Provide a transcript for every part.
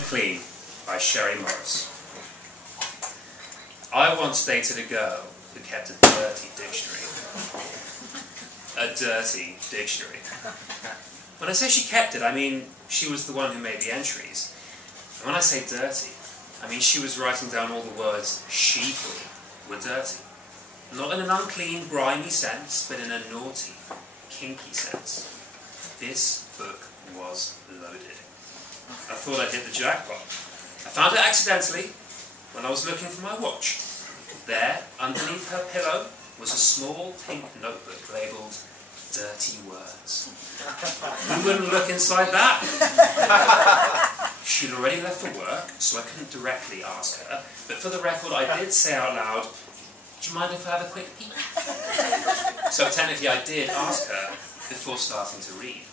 Clean by Sherry Morris. I once dated a girl who kept a dirty dictionary. A dirty dictionary. When I say she kept it, I mean she was the one who made the entries. And when I say dirty, I mean she was writing down all the words she thought were dirty. Not in an unclean, grimy sense, but in a naughty, kinky sense. This book was loaded. I thought I'd hit the jackpot. I found it accidentally when I was looking for my watch. There, underneath her pillow, was a small pink notebook labelled Dirty Words. Who wouldn't look inside that? She'd already left for work, so I couldn't directly ask her, but for the record I did say out loud, "Do you mind if I have a quick peek?" So technically I did ask her before starting to read.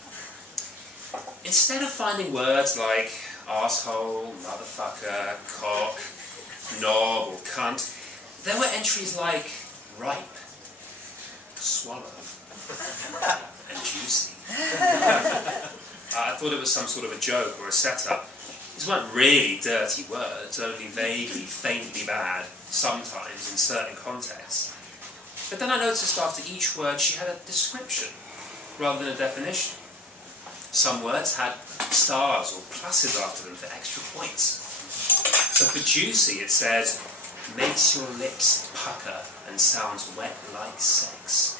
Instead of finding words like arsehole, motherfucker, cock, knob or cunt, there were entries like ripe, swallow, and juicy. I thought it was some sort of a joke or a setup. These weren't really dirty words, only vaguely, faintly bad, sometimes in certain contexts. But then I noticed after each word she had a description, rather than a definition. Some words had stars or pluses after them for extra points. So for juicy it said, makes your lips pucker and sounds wet like sex.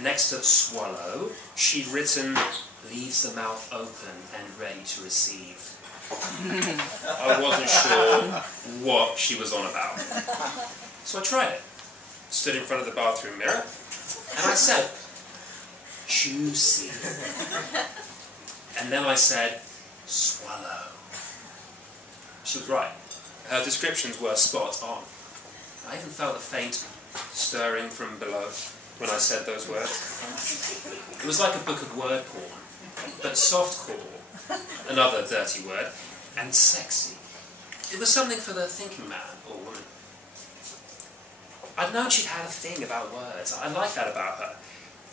Next to swallow, she'd written, leaves the mouth open and ready to receive. I wasn't sure what she was on about. So I tried it. Stood in front of the bathroom mirror, and I said, juicy. And then I said, swallow. She was right. Her descriptions were spot on. I even felt a faint stirring from below when I said those words. It was like a book of word porn, but softcore, another dirty word, and sexy. It was something for the thinking man or woman. I'd known she'd had a thing about words. I liked that about her.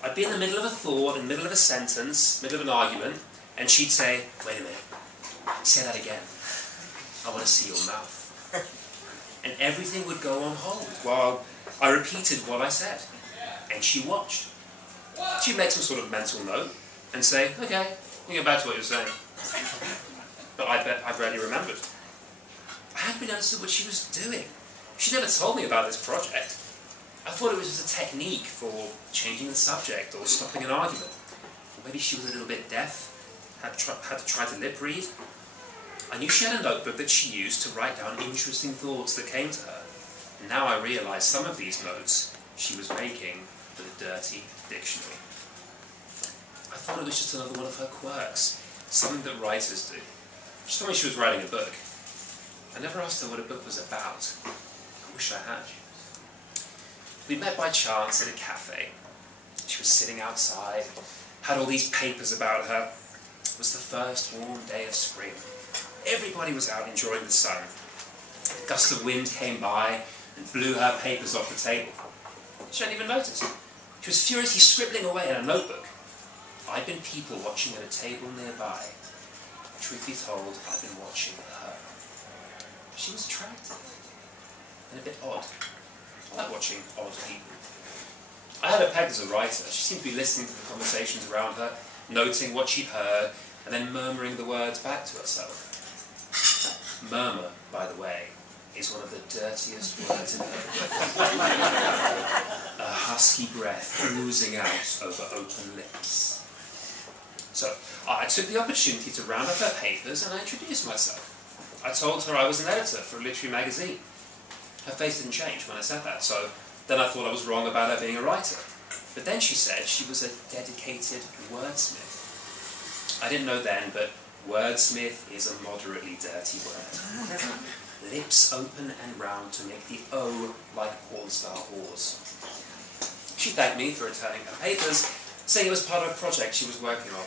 I'd be in the middle of a thought, in the middle of a sentence, middle of an argument, and she'd say, wait a minute, say that again. I want to see your mouth. And everything would go on hold while I repeated what I said. And she watched. She'd make some sort of mental note and say, okay, we'll get back to what you're saying. But I bet I barely remembered. I hadn't really understood what she was doing. She never told me about this project. I thought it was just a technique for changing the subject or stopping an argument. Or maybe she was a little bit deaf, had to try to lip read. I knew she had a notebook that she used to write down interesting thoughts that came to her. And now I realised some of these notes she was making for the dirty dictionary. I thought it was just another one of her quirks, something that writers do. She told me she was writing a book. I never asked her what a book was about. I wish I had. We met by chance at a cafe. She was sitting outside, had all these papers about her. It was the first warm day of spring. Everybody was out enjoying the sun. A gust of wind came by and blew her papers off the table. She hadn't even noticed. She was furiously scribbling away in a notebook. I'd been people watching at a table nearby. Truth be told, I'd been watching her. She was attractive and a bit odd. I like watching odd people. I had her pegged as a writer. She seemed to be listening to the conversations around her, noting what she'd heard, and then murmuring the words back to herself. Murmur, by the way, is one of the dirtiest words in the book. A husky breath oozing out over open lips. So, I took the opportunity to round up her papers and I introduced myself. I told her I was an editor for a literary magazine. Her face didn't change when I said that, so then I thought I was wrong about her being a writer. But then she said she was a dedicated wordsmith. I didn't know then, but wordsmith is a moderately dirty word. Lips open and round to make the O like porn star whores. She thanked me for returning her papers, saying it was part of a project she was working on.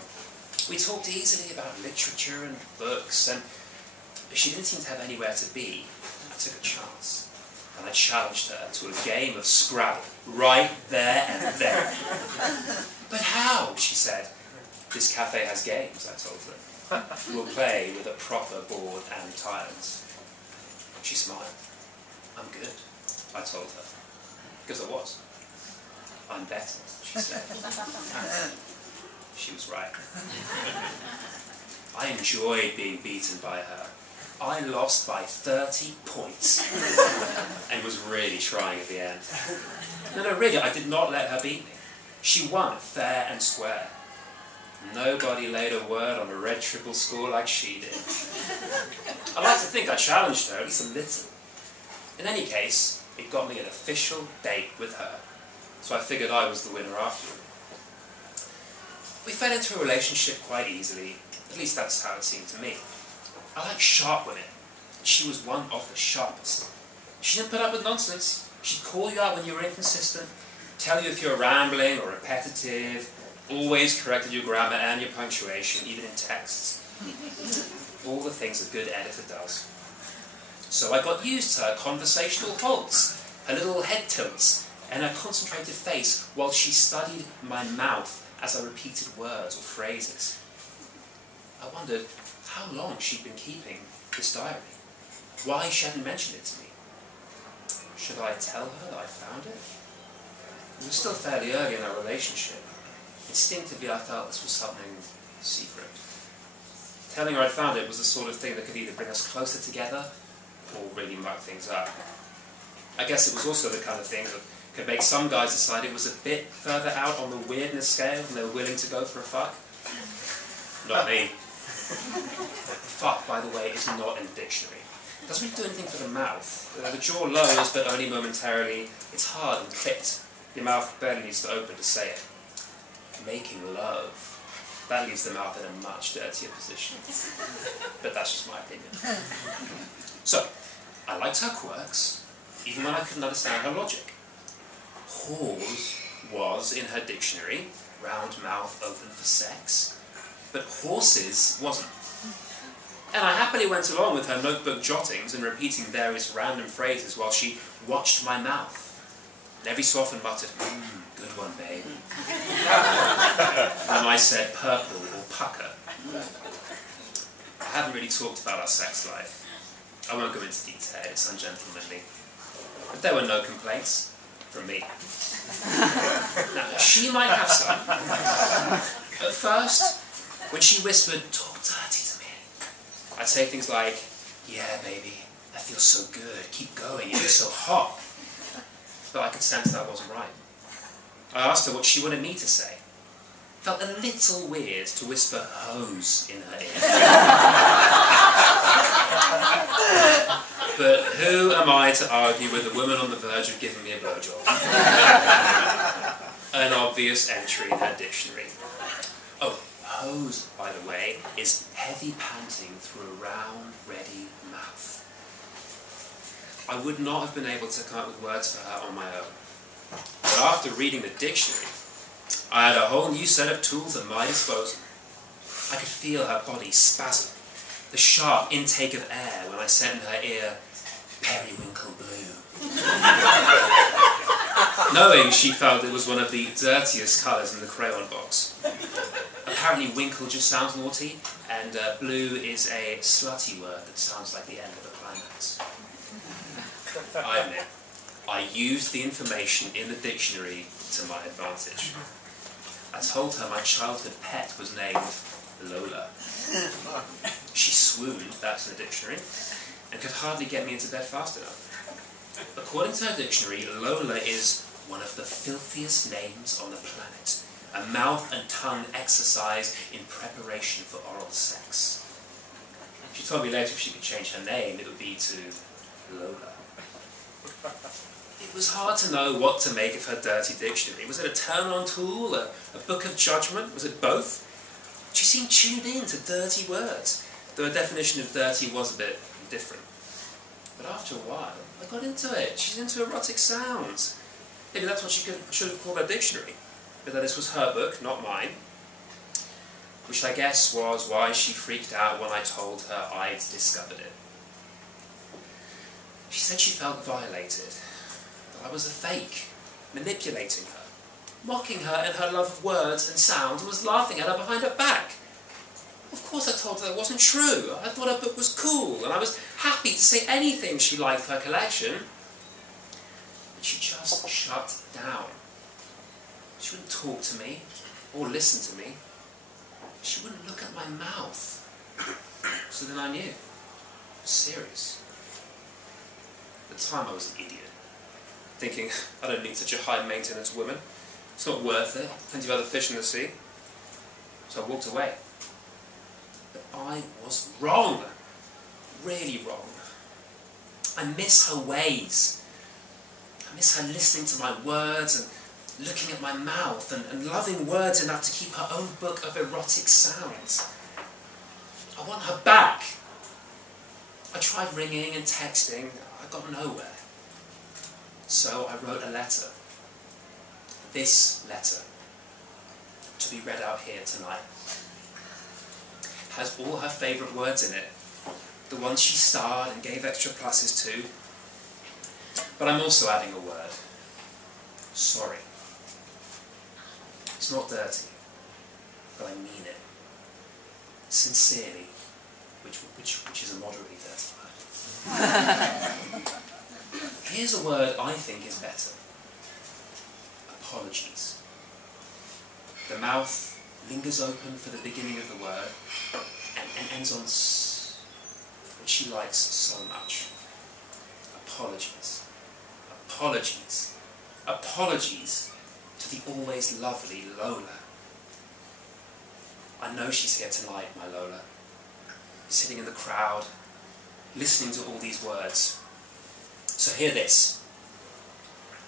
We talked easily about literature and books, and she didn't seem to have anywhere to be. I took a chance, and I challenged her to a game of Scrabble, right there and then. But how? She said. This cafe has games, I told her. will play with a proper board and tiles. She smiled. I'm good, I told her. Because I was. I'm better, she said. She was right. I enjoyed being beaten by her. I lost by 30 points and was really trying at the end. No, really, I did not let her beat me. She won fair and square. Nobody laid a word on a red triple score like she did. I like to think I challenged her, at least a little. In any case, it got me an official date with her, so I figured I was the winner after all. We fell into a relationship quite easily, at least that's how it seemed to me. I like sharp women. She was one of the sharpest. She didn't put up with nonsense. She'd call you out when you were inconsistent, tell you if you're rambling or repetitive, always corrected your grammar and your punctuation, even in texts. All the things a good editor does. So I got used to her conversational halts, her little head tilts, and her concentrated face while she studied my mouth as I repeated words or phrases. I wondered how long she'd been keeping this diary, why she hadn't mentioned it to me. Should I tell her that I found it? It was still fairly early in our relationship. Instinctively I felt this was something secret. Telling her I'd found it was the sort of thing that could either bring us closer together or really muck things up. I guess it was also the kind of thing that could make some guys decide it was a bit further out on the weirdness scale and they were willing to go for a fuck. Not me. Fuck, by the way, is not in the dictionary. It doesn't really do anything for the mouth. The jaw lowers, but only momentarily. It's hard and clipped. Your mouth barely needs to open to say it. Making love. That leaves the mouth in a much dirtier position. But that's just my opinion. So, I liked her quirks, even when I couldn't understand her logic. Whores was in her dictionary, round mouth open for sex, but horses wasn't. And I happily went along with her notebook jottings and repeating various random phrases while she watched my mouth. And every so often muttered, good one, babe. And I said purple or pucker. I haven't really talked about our sex life. I won't go into detail, it's ungentlemanly. But there were no complaints from me. Now, she might have some. At first, when she whispered, talk dirty to me, I'd say things like, yeah, baby, I feel so good, keep going, you're so hot. But I could sense that wasn't right. I asked her what she wanted me to say. Felt a little weird to whisper hose in her ear. But who am I to argue with a woman on the verge of giving me a blowjob? An obvious entry in her dictionary. Oh, hose, by the way, is heavy panting through a round, ready mouth. I would not have been able to come up with words for her on my own. But after reading the dictionary, I had a whole new set of tools at my disposal. I could feel her body spasm, the sharp intake of air when I said in her ear, periwinkle blue. Knowing she felt it was one of the dirtiest colours in the crayon box. Apparently winkle just sounds naughty, and blue is a slutty word that sounds like the end of a climax. I admit, I used the information in the dictionary to my advantage. I told her my childhood pet was named Lola. She swooned, that's in the dictionary, and could hardly get me into bed fast enough. According to her dictionary, Lola is one of the filthiest names on the planet, a mouth and tongue exercise in preparation for oral sex. She told me later if she could change her name, it would be to Lola. It was hard to know what to make of her dirty dictionary. Was it a turn-on tool, a book of judgment? Was it both? She seemed tuned in to dirty words, though her definition of dirty was a bit different. But after a while, I got into it. She's into erotic sounds. Maybe that's what she should have called her dictionary, but that this was her book, not mine. Which I guess was why she freaked out when I told her I'd discovered it. She said she felt violated, that I was a fake, manipulating her, mocking her in her love of words and sounds, and was laughing at her behind her back. Of course I told her that wasn't true. I thought her book was cool, and I was happy to say anything she liked for her collection. But she just shut down. She wouldn't talk to me, or listen to me. She wouldn't look at my mouth. So then I knew. It was serious. At the time I was an idiot, thinking, I don't need such a high-maintenance woman. It's not worth it. Plenty of other fish in the sea. So I walked away. But I was wrong. Really wrong. I miss her ways. I miss her listening to my words and looking at my mouth and loving words enough to keep her own book of erotic sounds. I want her back. I tried ringing and texting. I got nowhere. So I wrote a letter. This letter, to be read out here tonight, has all her favourite words in it. The ones she starred and gave extra pluses to. But I'm also adding a word. Sorry. It's not dirty, but I mean it. Sincerely, which is a moderately dirty word. Here's a word I think is better. Apologies. The mouth lingers open for the beginning of the word and ends on s, which she likes so much. Apologies. Apologies. Apologies to the always lovely Lola. I know she's here tonight, my Lola, sitting in the crowd, listening to all these words. So hear this.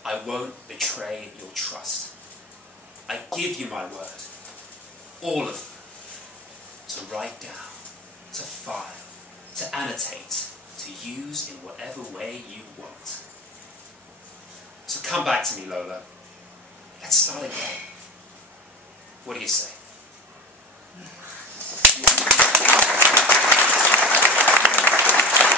I won't betray your trust. I give you my word, all of them, to write down, to file, to annotate, to use in whatever way you want. So come back to me, Lola. Let's start again. What do you say?